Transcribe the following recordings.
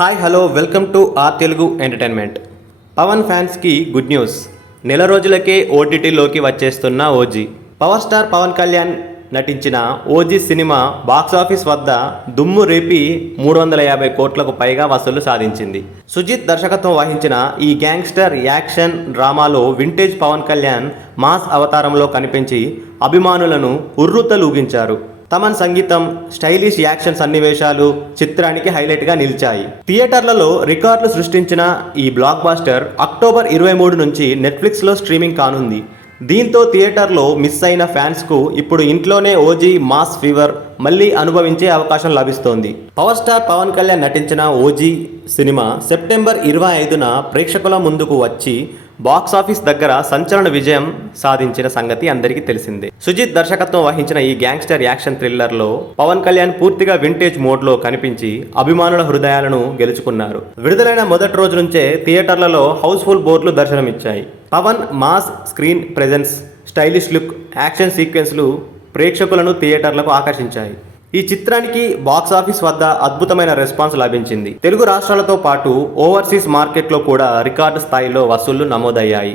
Hi hello welcome to our Telugu entertainment. Pawan ఫ్యాన్స్కి good news. నెల రోజులకే ఓటీటీలోకి వచ్చేస్తున్న OG. Power star Pawan Kalyan నటించిన ఓజీ సినిమా బాక్సాఫీస్ వద్ద దుమ్ము రేపి 350 కోట్లకు పైగా వసూలు సాధించింది. సుజిత్ దర్శకత్వం వహించిన ఈ గ్యాంగ్స్టర్ యాక్షన్ డ్రామాలో వింటేజ్ పవన్ కళ్యాణ్ మాస్ అవతారంలో కనిపించి అభిమానులను ఉర్రూతలూగించారు. తమన్ సంగీతం, స్టైలిష్ యాక్షన్ సన్నివేశాలు చిత్రానికి హైలైట్గా నిలిచాయి. థియేటర్లలో రికార్డులు సృష్టించిన ఈ బ్లాక్ బాస్టర్ అక్టోబర్ 23 నుంచి నెట్ఫ్లిక్స్లో స్ట్రీమింగ్ కానుంది. దీంతో థియేటర్లో మిస్ అయిన ఫ్యాన్స్కు ఇప్పుడు ఇంట్లోనే ఓజీ మాస్ ఫీవర్ మళ్ళీ అనుభవించే అవకాశం లభిస్తోంది. పవర్ స్టార్ పవన్ కళ్యాణ్ నటించిన ఓజీ సినిమా సెప్టెంబర్ 25న ప్రేక్షకుల ముందుకు వచ్చి బాక్సాఫీస్ దగ్గర సంచలన విజయం సాధించిన సంగతి అందరికీ తెలిసిందే. సుజిత్ దర్శకత్వం వహించిన ఈ గ్యాంగ్స్టర్ యాక్షన్ థ్రిల్లర్లో పవన్ కళ్యాణ్ పూర్తిగా వింటేజ్ మోడ్లో కనిపించి అభిమానుల హృదయాలను గెలుచుకున్నారు. విడుదలైన మొదటి రోజు నుంచే థియేటర్లలో హౌస్ఫుల్ బోర్డులు దర్శనమిచ్చాయి. Pawan mass screen presence, stylish look, action సీక్వెన్స్లు ప్రేక్షకులను థియేటర్లకు ఆకర్షించాయి. ఈ చిత్రానికి బాక్సాఫీస్ వద్ద అద్భుతమైన రెస్పాన్స్ లభించింది. తెలుగు రాష్ట్రాలతో పాటు ఓవర్సీస్ మార్కెట్లో కూడా రికార్డు స్థాయిలో వసూళ్లు నమోదయ్యాయి.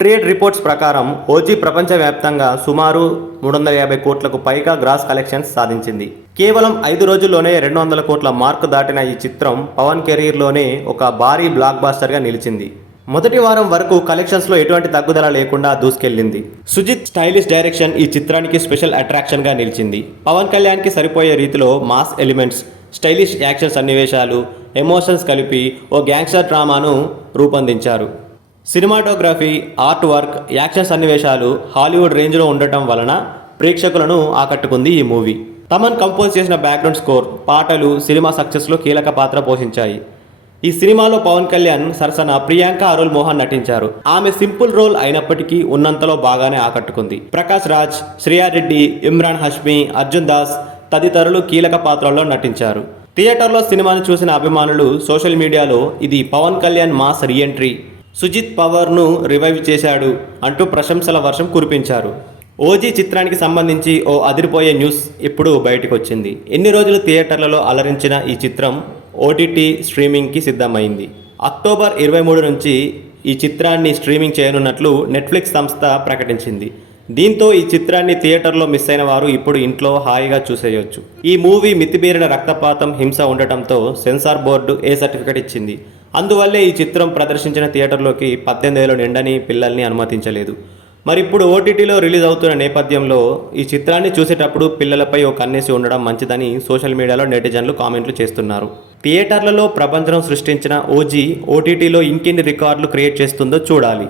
ట్రేడ్ రిపోర్ట్స్ ప్రకారం ఓజీ ప్రపంచవ్యాప్తంగా సుమారు 350 కోట్లకు పైగా గ్రాస్ కలెక్షన్స్ సాధించింది. కేవలం 5 రోజుల్లోనే 200 కోట్ల మార్కు దాటిన ఈ చిత్రం పవన్ కెరీర్లోనే ఒక భారీ బ్లాక్ బాస్టర్గా నిలిచింది. మొదటి వారం వరకు కలెక్షన్స్లో ఎటువంటి తగ్గుదల లేకుండా దూసుకెళ్లింది. సుజిత్ స్టైలిష్ డైరెక్షన్ ఈ చిత్రానికి స్పెషల్ అట్రాక్షన్గా నిలిచింది. పవన్ కళ్యాణ్కి సరిపోయే రీతిలో మాస్ ఎలిమెంట్స్, స్టైలిష్ యాక్షన్ సన్నివేశాలు, ఎమోషన్స్ కలిపి ఓ గ్యాంగ్స్టర్ డ్రామాను రూపొందించారు. సినిమాటోగ్రఫీ, ఆర్ట్ వర్క్, యాక్షన్ సన్నివేశాలు హాలీవుడ్ రేంజ్లో ఉండటం వలన ప్రేక్షకులను ఆకట్టుకుంది ఈ మూవీ. తమన్ కంపోజ్ చేసిన బ్యాక్గ్రౌండ్ స్కోర్, పాటలు సినిమా సక్సెస్లో కీలక పాత్ర పోషించాయి. ఈ సినిమాలో పవన్ కళ్యాణ్ సరసన ప్రియాంక అరుల్ మోహన్ నటించారు. ఆమె సింపుల్ రోల్ అయినప్పటికీ ఉన్నంతలో బాగానే ఆకట్టుకుంది. ప్రకాష్ రాజ్, శ్రియా రెడ్డి, ఇమ్రాన్ హష్మి, అర్జున్ దాస్ తదితరులు కీలక పాత్రల్లో నటించారు. థియేటర్లో సినిమాను చూసిన అభిమానులు సోషల్ మీడియాలో ఇది పవన్ కళ్యాణ్ మాస్ రీఎంట్రీ, సుజిత్ పవర్ను రివైవ్ చేశాడు అంటూ ప్రశంసల వర్షం కురిపించారు. ఓజీ చిత్రానికి సంబంధించి ఓ అదిరిపోయే న్యూస్ ఇప్పుడు బయటకు వచ్చింది. ఎన్ని రోజులు థియేటర్లలో అలరించిన ఈ చిత్రం ఓటీటీ స్ట్రీమింగ్కి సిద్ధమైంది. అక్టోబర్ 23 నుంచి ఈ చిత్రాన్ని స్ట్రీమింగ్ చేయనున్నట్లు నెట్ఫ్లిక్స్ సంస్థ ప్రకటించింది. దీంతో ఈ చిత్రాన్ని థియేటర్లో మిస్ అయిన వారు ఇప్పుడు ఇంట్లో హాయిగా చూసేయొచ్చు. ఈ మూవీ మితిమీరిన రక్తపాతం, హింస ఉండటంతో సెన్సార్ బోర్డు ఏ సర్టిఫికెట్ ఇచ్చింది. అందువల్లే ఈ చిత్రం ప్రదర్శించిన థియేటర్లోకి 18 ఏళ్లు నిండని పిల్లల్ని అనుమతించలేదు. మరి ఇప్పుడు ఓటీటీలో రిలీజ్ అవుతున్న నేపథ్యంలో ఈ చిత్రాన్ని చూసేటప్పుడు పిల్లలపై ఒక కన్నేసి ఉండడం మంచిదని సోషల్ మీడియాలో నెటిజన్లు కామెంట్లు చేస్తున్నారు. థియేటర్లలో ప్రపంచం సృష్టించిన ఓజీ ఓటీటీలో ఇంకెన్ని రికార్డులు క్రియేట్ చేస్తుందో చూడాలి.